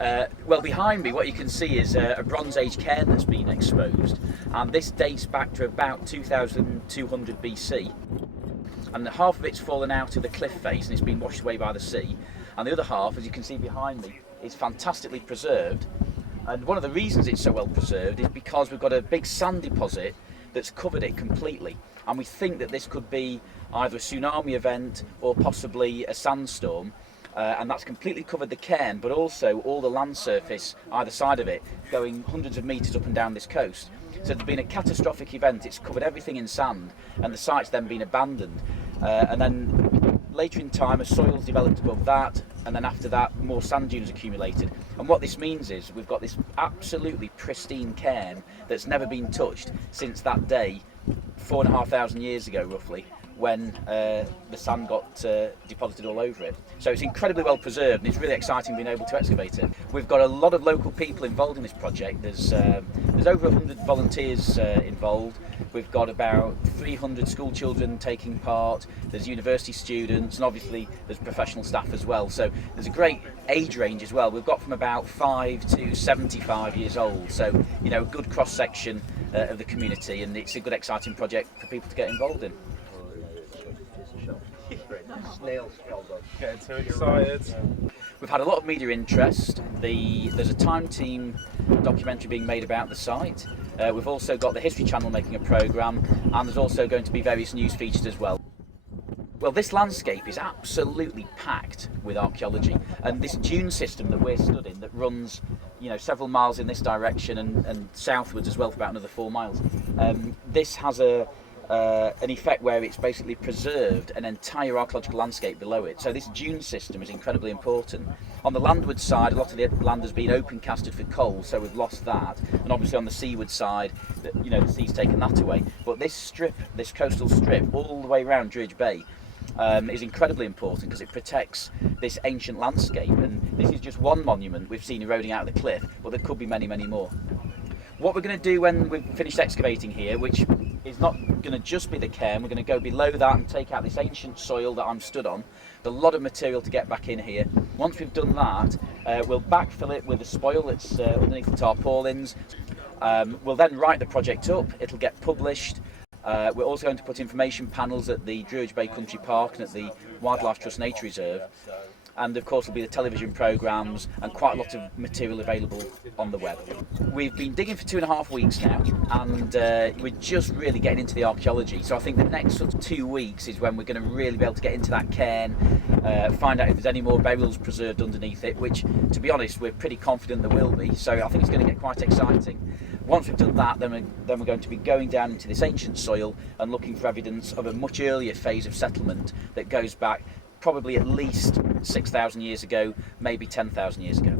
Well, behind me what you can see is a Bronze Age cairn that's been exposed, and this dates back to about 2200 BC, and half of it's fallen out of the cliff face and it's been washed away by the sea, and the other half, as you can see behind me, is fantastically preserved. And one of the reasons it's so well preserved is because we've got a big sand deposit that's covered it completely, and we think that this could be either a tsunami event or possibly a sandstorm. And that's completely covered the cairn, but also all the land surface either side of it, going hundreds of metres up and down this coast. So there's been a catastrophic event, it's covered everything in sand, and the site's then been abandoned. And then later in time, a soil's developed above that, and then after that, more sand dunes accumulated. And what this means is we've got this absolutely pristine cairn that's never been touched since that day, 4,500 years ago roughly, when the sand got deposited all over it. So it's incredibly well preserved, and it's really exciting being able to excavate it. We've got a lot of local people involved in this project. There's over 100 volunteers involved. We've got about 300 school children taking part. There's university students, and obviously there's professional staff as well. So there's a great age range as well. We've got from about 5 to 75 years old. So, you know, a good cross section of the community, and it's a good exciting project for people to get involved in. Getting too excited. We've had a lot of media interest. There's a Time Team documentary being made about the site. We've also got the History Channel making a programme, and there's also going to be various news features as well. Well, this landscape is absolutely packed with archaeology, and this dune system that we're stood in that runs, you know, several miles in this direction and southwards as well for about another 4 miles. This has an effect where it's basically preserved an entire archaeological landscape below it. So this dune system is incredibly important. On the landward side, a lot of the land has been open casted for coal, so we've lost that. And obviously on the seaward side, you know, the sea's taken that away. But this strip, this coastal strip, all the way around Druidge Bay, is incredibly important because it protects this ancient landscape. And this is just one monument we've seen eroding out of the cliff, but there could be many, many more. What we're going to do when we've finished excavating here, which is not going to just be the cairn, we're going to go below that and take out this ancient soil that I'm stood on. There's a lot of material to get back in here. Once we've done that, we'll backfill it with the spoil that's underneath the tarpaulins. We'll then write the project up, it'll get published. We're also going to put information panels at the Druidge Bay Country Park and at the Wildlife Trust Nature Reserve. And of course there'll be the television programmes and quite a lot of material available on the web. We've been digging for 2.5 weeks now, and we're just really getting into the archaeology. So I think the next sort of 2 weeks is when we're going to really be able to get into that cairn, find out if there's any more burials preserved underneath it, which, to be honest, we're pretty confident there will be. So I think it's going to get quite exciting. Once we've done that, then we're going to be going down into this ancient soil and looking for evidence of a much earlier phase of settlement that goes back probably at least 6,000 years ago, maybe 10,000 years ago.